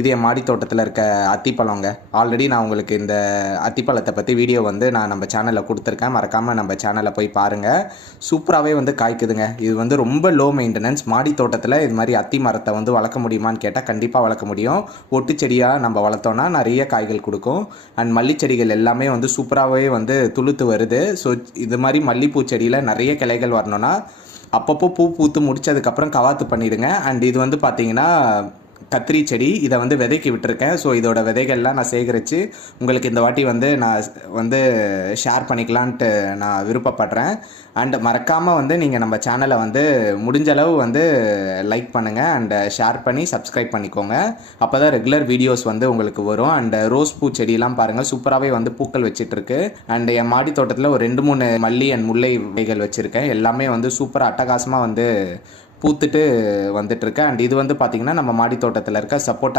இது என் மாடி தோட்டத்தில் இருக்க அத்திப்பழங்க. ஆல்ரெடி நான் உங்களுக்கு இந்த அத்திப்பழத்தை பற்றி வீடியோ வந்து நான் நம்ம சேனலில் கொடுத்துருக்கேன். மறக்காமல் நம்ம சேனலில் போய் பாருங்கள். சூப்பராகவே வந்து காய்க்குதுங்க. இது வந்து ரொம்ப லோ மெயின்டெனன்ஸ். மாடி தோட்டத்தில் இது மாதிரி அத்தி மரத்தை வந்து வளர்க்க முடியுமான்னு கேட்டால் கண்டிப்பாக வளர்க்க முடியும். ஒட்டு செடியாக நம்ம வளர்த்தோன்னா நிறைய காய்கள் கொடுக்கும். அண்ட் மல்லிச்செடிகள் எல்லாமே வந்து சூப்பராகவே வந்து துளுத்து வருது. ஸோ இது மாதிரி மல்லிப்பூ செடியில் நிறைய கிளைகள் வரணும்னா அப்பப்போ பூ பூத்து முடிச்சதுக்கப்புறம் கவாத்து பண்ணிவிடுங்க. அண்ட் இது வந்து பார்த்தீங்கன்னா கத்திரி செடி. இதை வந்து விதைக்கு விட்டுருக்கேன். ஸோ இதோட விதைகள்லாம் நான் சேகரித்து உங்களுக்கு இந்த வாட்டி வந்து நான் வந்து ஷேர் பண்ணிக்கலான்ட்டு நான் விருப்பப்படுறேன். அண்ட் மறக்காமல் வந்து நீங்கள் நம்ம சேனலை வந்து முடிஞ்சளவு வந்து லைக் பண்ணுங்கள் அண்ட் ஷேர் பண்ணி சப்ஸ்கிரைப் பண்ணிக்கோங்க. அப்போ தான் ரெகுலர் வீடியோஸ் வந்து உங்களுக்கு வரும். அண்ட் ரோஸ் பூ செடியெல்லாம் பாருங்கள், சூப்பராகவே வந்து பூக்கள் வச்சிட்ருக்கு. அண்ட் என் மாடி தோட்டத்தில் ஒரு 2-3 மல்லி அண்ட் முல்லை விதைகள் வச்சுருக்கேன். எல்லாமே வந்து சூப்பராக அட்டகாசமாக வந்து பூத்துட்டு வந்துட்டுருக்கு. அண்ட் இது வந்து பார்த்திங்கன்னா நம்ம மாடி தோட்டத்தில் இருக்க சப்போட்டா